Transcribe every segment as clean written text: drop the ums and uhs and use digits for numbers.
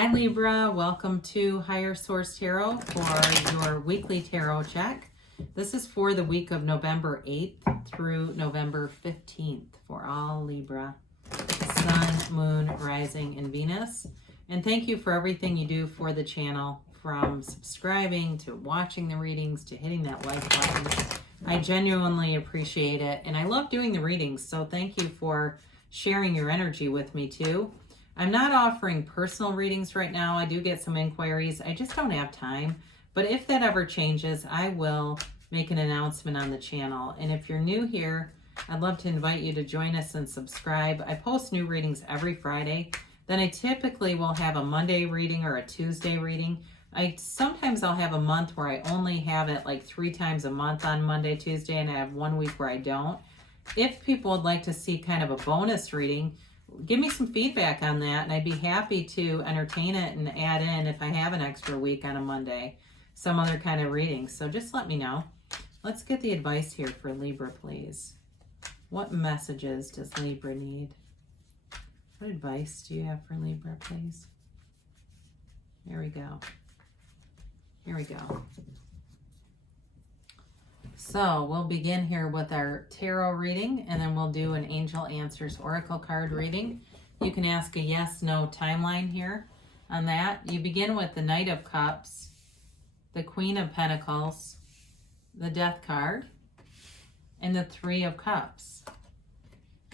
Hi Libra, welcome to Higher Source Tarot for your weekly tarot check. This is for the week of November 8th through November 15th for all Libra, Sun, Moon, Rising, and Venus. And thank you for everything you do for the channel, from subscribing to watching the readings to hitting that like button. I genuinely appreciate it, and I love doing the readings, so thank you for sharing your energy with me too. I'm not offering personal readings right now. I do get some inquiries. I just don't have time. But if that ever changes, I will make an announcement on the channel. And if you're new here, I'd love to invite you to join us and subscribe. I post new readings every Friday. Then I typically will have a Monday reading or a Tuesday reading. Sometimes I'll have a month where I only have it like 3 times a month on Monday, Tuesday, and I have 1 week where I don't. If people would like to see kind of a bonus reading, give me some feedback on that, and I'd be happy to entertain it and add in, if I have an extra week on a Monday, some other kind of reading. So just let me know. Let's get the advice here for Libra, please. What messages does Libra need? What advice do you have for Libra, please? Here we go. Here we go. So we'll begin here with our tarot reading, and then we'll do an Angel Answers Oracle card reading. You can ask a yes/no timeline here on that. You begin with the Knight of Cups, the Queen of Pentacles, the Death card, and the 3 of Cups.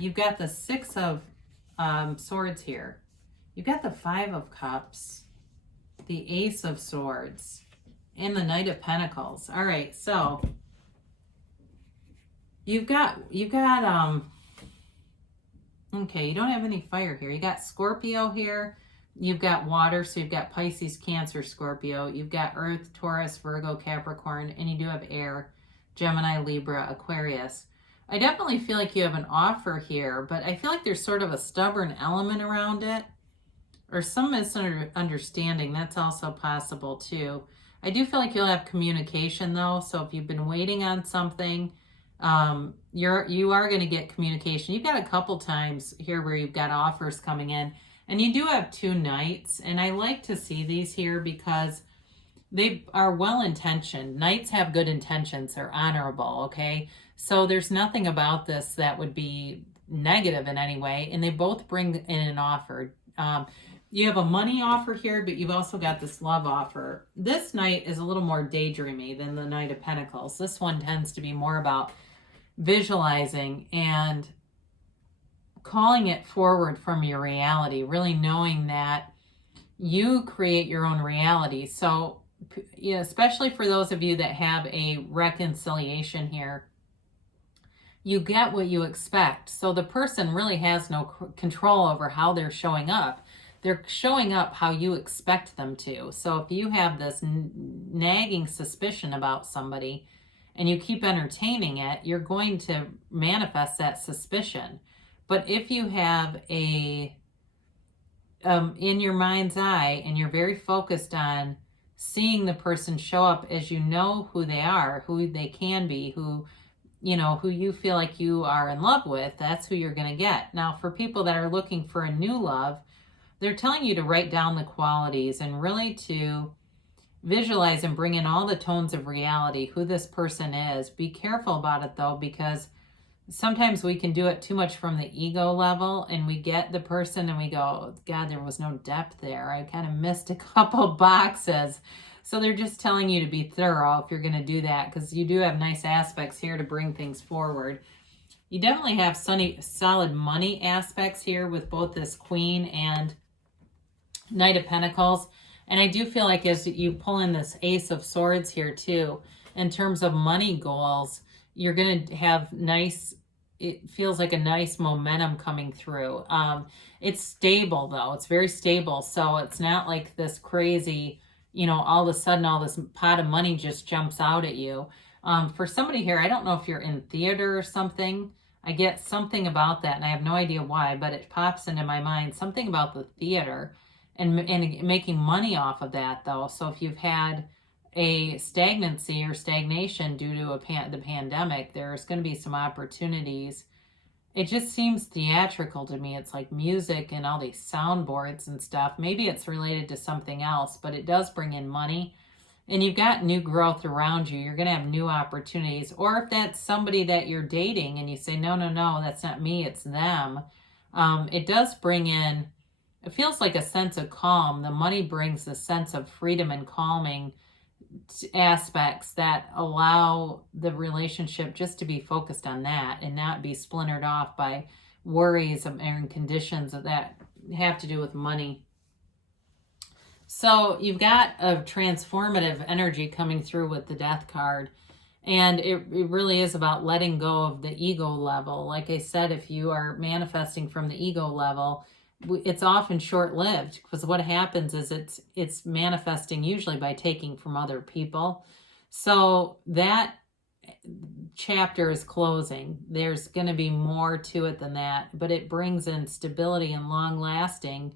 You've got the 6 of Swords here. You've got the 5 of Cups, the Ace of Swords, and the Knight of Pentacles. All right, so You've got, okay, you don't have any fire here. You got Scorpio here. You've got water, so you've got Pisces, Cancer, Scorpio. You've got Earth, Taurus, Virgo, Capricorn, and you do have air, Gemini, Libra, Aquarius. I definitely feel like you have an offer here, but I feel like there's sort of a stubborn element around it, or some misunderstanding. That's also possible too. I do feel like you'll have communication though, so if you've been waiting on something, you are going to get communication. You've got a couple times here where you've got offers coming in, and you do have 2 knights, and I like to see these here because they are well-intentioned. Knights have good intentions. They're honorable, okay? So there's nothing about this that would be negative in any way, and they both bring in an offer. You have a money offer here, but you've also got this love offer. This knight is a little more daydreamy than the Knight of Pentacles. This one tends to be more about visualizing and calling it forward from your reality, really knowing that you create your own reality. So, yeah, especially for those of you that have a reconciliation here, you get what you expect. So the person really has no control over how they're showing up. They're showing up how you expect them to. So if you have this nagging suspicion about somebody and you keep entertaining it, you're going to manifest that suspicion. But if you have a, in your mind's eye, and you're very focused on seeing the person show up as you know who they are, who they can be, who you feel like you are in love with, that's who you're going to get. Now, for people that are looking for a new love, they're telling you to write down the qualities and really to visualize and bring in all the tones of reality, who this person is. Be careful about it though, because sometimes we can do it too much from the ego level, and we get the person and we go, God, there was no depth there. I kind of missed a couple boxes. So they're just telling you to be thorough if you're going to do that, because you do have nice aspects here to bring things forward. You definitely have solid money aspects here with both this Queen and Knight of Pentacles. And I do feel like as you pull in this Ace of Swords here too, in terms of money goals, you're going to have it feels like a nice momentum coming through. It's stable though. It's very stable. So it's not like this crazy, all of a sudden all this pot of money just jumps out at you. For somebody here, I don't know if you're in theater or something. I get something about that, and I have no idea why, but it pops into my mind. Something about the theater and making money off of that, though. So if you've had a stagnancy or stagnation due to the pandemic, there's going to be some opportunities it just seems theatrical to me. It's like music and all these soundboards and stuff. Maybe it's related to something else, but it does bring in money. And you've got new growth around you. You're going to have new opportunities. Or if that's somebody that you're dating and you say, no, no, no, that's not me, it's them. It does bring in, it feels like a sense of calm. The money brings a sense of freedom and calming aspects that allow the relationship just to be focused on that and not be splintered off by worries and conditions that have to do with money. So you've got a transformative energy coming through with the Death card. And it really is about letting go of the ego level. Like I said, if you are manifesting from the ego level, it's often short-lived, because what happens is it's manifesting usually by taking from other people. So that chapter is closing. There's going to be more to it than that, but it brings in stability and long-lasting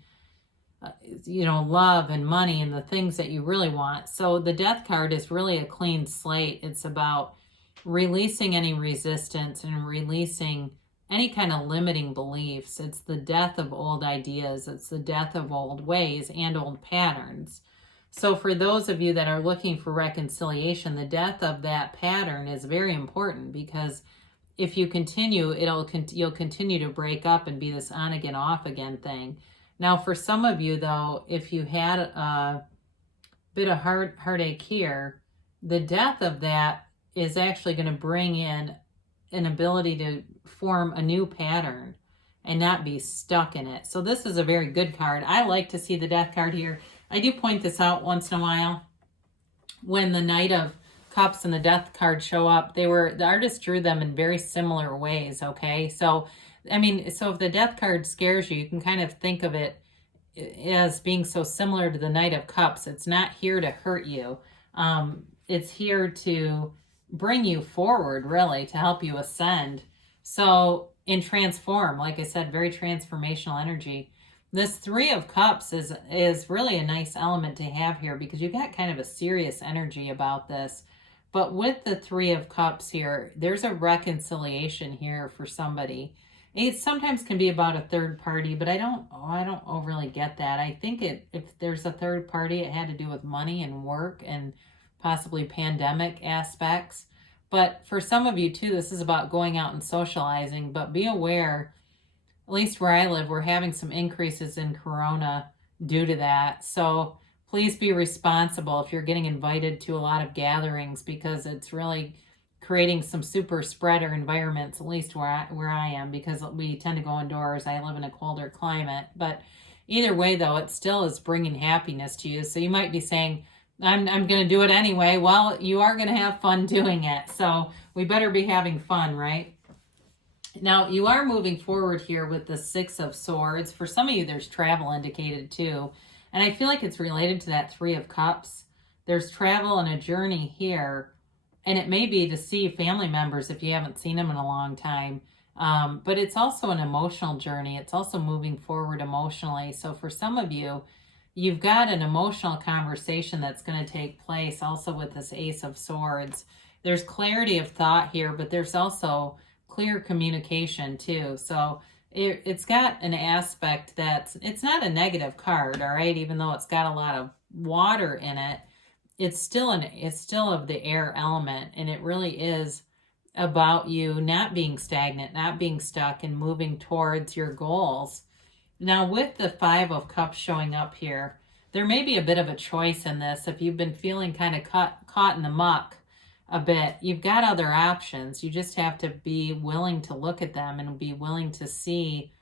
love and money and the things that you really want. So the Death card is really a clean slate. It's about releasing any resistance and releasing any kind of limiting beliefs. It's the death of old ideas. It's the death of old ways and old patterns. So for those of you that are looking for reconciliation, the death of that pattern is very important, because if you continue, you'll continue to break up and be this on again, off again thing. Now, for some of you, though, if you had a bit of heartache here, the death of that is actually going to bring in an ability to form a new pattern and not be stuck in it. So this is a very good card. I like to see the Death card here. I do point this out once in a while. When the Knight of Cups and the Death card show up, the artist drew them in very similar ways, okay? So if the Death card scares you, you can kind of think of it as being so similar to the Knight of Cups. It's not here to hurt you. It's here to bring you forward, really, to help you ascend. So in transform, like I said, very transformational energy. This Three of Cups is really a nice element to have here, because you've got kind of a serious energy about this. But with the Three of Cups here, there's a reconciliation here for somebody. It sometimes can be about a third party, but I don't overly get that. I think if there's a third party, it had to do with money and work and possibly pandemic aspects. But for some of you too, this is about going out and socializing. But be aware, at least where I live, we're having some increases in corona due to that. So please be responsible if you're getting invited to a lot of gatherings, because it's really creating some super spreader environments, at least where I am, because we tend to go indoors. I live in a colder climate. But either way, though, it still is bringing happiness to you. So you might be saying, I'm going to do it anyway. Well, you are going to have fun doing it. So we better be having fun, right? Now, you are moving forward here with the Six of Swords. For some of you, there's travel indicated too. And I feel like it's related to that Three of Cups. There's travel and a journey here. And it may be to see family members if you haven't seen them in a long time. But it's also an emotional journey. It's also moving forward emotionally. So for some of you, you've got an emotional conversation that's going to take place also with this Ace of Swords. There's clarity of thought here, but there's also clear communication too. So it's got an aspect it's not a negative card, all right? Even though it's got a lot of water in it, it's still of the air element, and it really is about you not being stagnant, not being stuck, and moving towards your goals. Now, with the Five of Cups showing up here, there may be a bit of a choice in this. If you've been feeling kind of caught in the muck a bit, you've got other options. You just have to be willing to look at them and be willing to see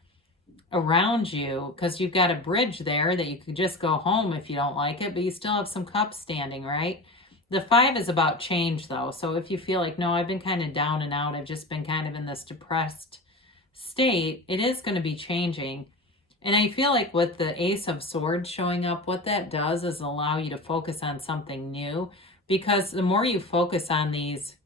around you, because you've got a bridge there that you could just go home if you don't like it, but you still have some cups standing, right? The Five is about change, though. So if you feel like, no, I've been kind of down and out, I've just been kind of in this depressed state, it is going to be changing. And I feel like with the Ace of Swords showing up, what that does is allow you to focus on something new, because the more you focus on these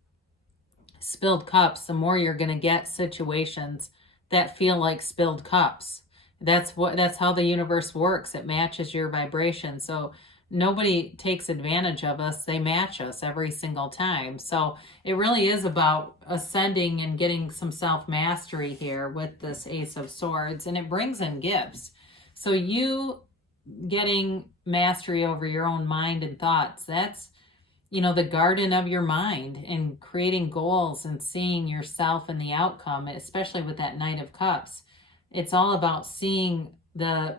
spilled cups, the more you're going to get situations that feel like spilled cups. That's how the universe works. It matches your vibration. So nobody takes advantage of us. They match us every single time. So it really is about ascending and getting some self-mastery here with this Ace of Swords, and it brings in gifts. So you getting mastery over your own mind and thoughts, that's, the garden of your mind, and creating goals and seeing yourself and the outcome, especially with that Knight of Cups. It's all about seeing the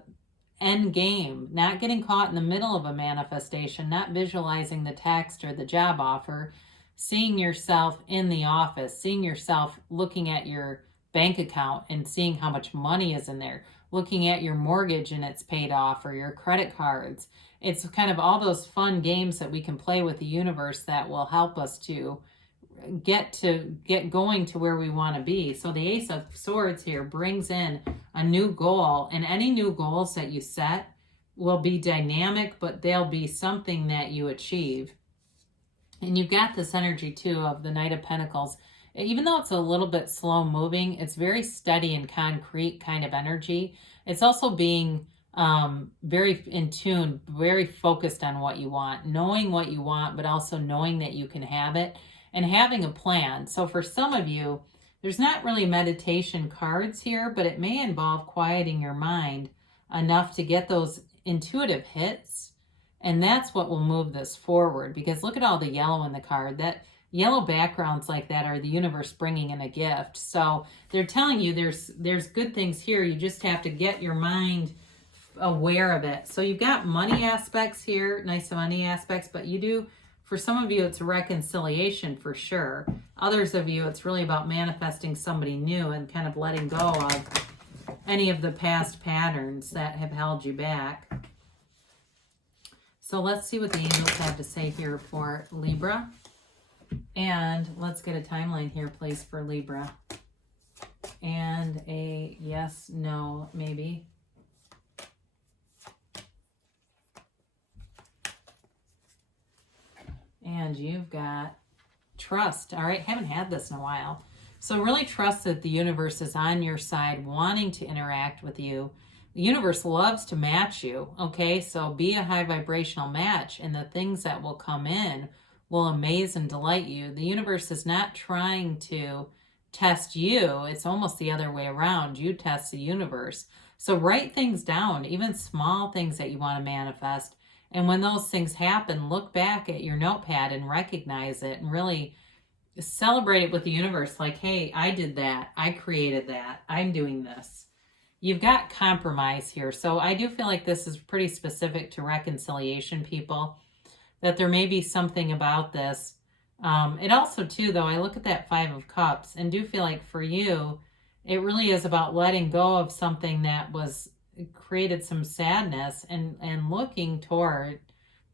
end game, not getting caught in the middle of a manifestation, not visualizing the text or the job offer, seeing yourself in the office, seeing yourself looking at your bank account and seeing how much money is in there, looking at your mortgage and it's paid off, or your credit cards. It's kind of all those fun games that we can play with the universe that will help us to get going to where we want to be. So the Ace of Swords here brings in a new goal, and any new goals that you set will be dynamic, but they'll be something that you achieve. And you've got this energy too of the Knight of Pentacles. Even though it's a little bit slow moving, it's very steady and concrete kind of energy. It's also being very in tune, very focused on what you want, knowing what you want, but also knowing that you can have it, and having a plan. So for some of you, there's not really meditation cards here, but it may involve quieting your mind enough to get those intuitive hits. And that's what will move this forward, because look at all the yellow in the card. That yellow backgrounds like that are the universe bringing in a gift. So they're telling you there's good things here. You just have to get your mind aware of it. So you've got money aspects here, nice money aspects, but you do, for some of you, it's a reconciliation for sure. Others of you, it's really about manifesting somebody new and kind of letting go of any of the past patterns that have held you back. So let's see what the angels have to say here for Libra. And let's get a timeline here, please, for Libra. And a yes, no, maybe. And you've got trust. All right, haven't had this in a while. So really trust that the universe is on your side, wanting to interact with you. The universe loves to match you, okay? So be a high vibrational match, and the things that will come in will amaze and delight you. The universe is not trying to test you. It's almost the other way around. You test the universe. So write things down, even small things that you want to manifest. And when those things happen, look back at your notepad and recognize it and really celebrate it with the universe. Like, hey, I did that. I created that. I'm doing this. You've got compromise here. So I do feel like this is pretty specific to reconciliation, people, that there may be something about this. It also, too, though, I look at that Five of Cups and do feel like for you, it really is about letting go of something that was created some sadness and looking toward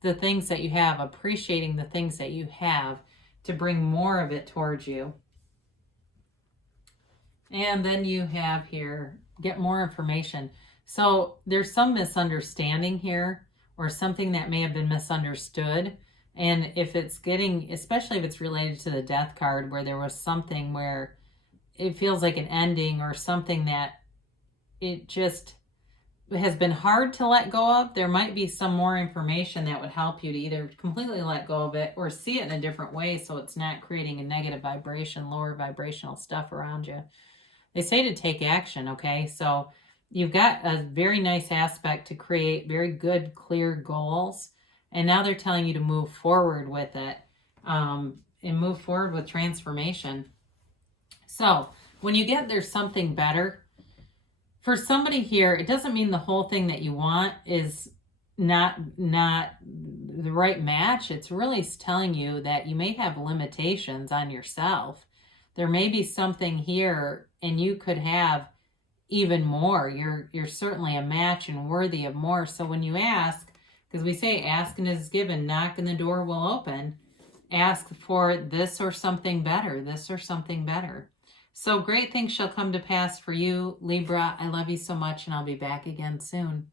the things that you have, appreciating the things that you have to bring more of it towards you. And then you have here, get more information. So there's some misunderstanding here, or something that may have been misunderstood. And if it's getting, especially if it's related to the Death card, where there was something where it feels like an ending, or something that it just has been hard to let go of, there might be some more information that would help you to either completely let go of it or see it in a different way, so it's not creating a negative vibration, lower vibrational stuff around you. They say to take action, okay? So you've got a very nice aspect to create very good, clear goals, and now they're telling you to move forward with it, and move forward with transformation. So when you get there's something better, for somebody here, it doesn't mean the whole thing that you want is not the right match. It's really telling you that you may have limitations on yourself. There may be something here, and you could have even more. You're certainly a match and worthy of more. So when you ask, because we say ask and it is given, knock and the door will open. Ask for this or something better, this or something better. So great things shall come to pass for you, Libra. I love you so much, and I'll be back again soon.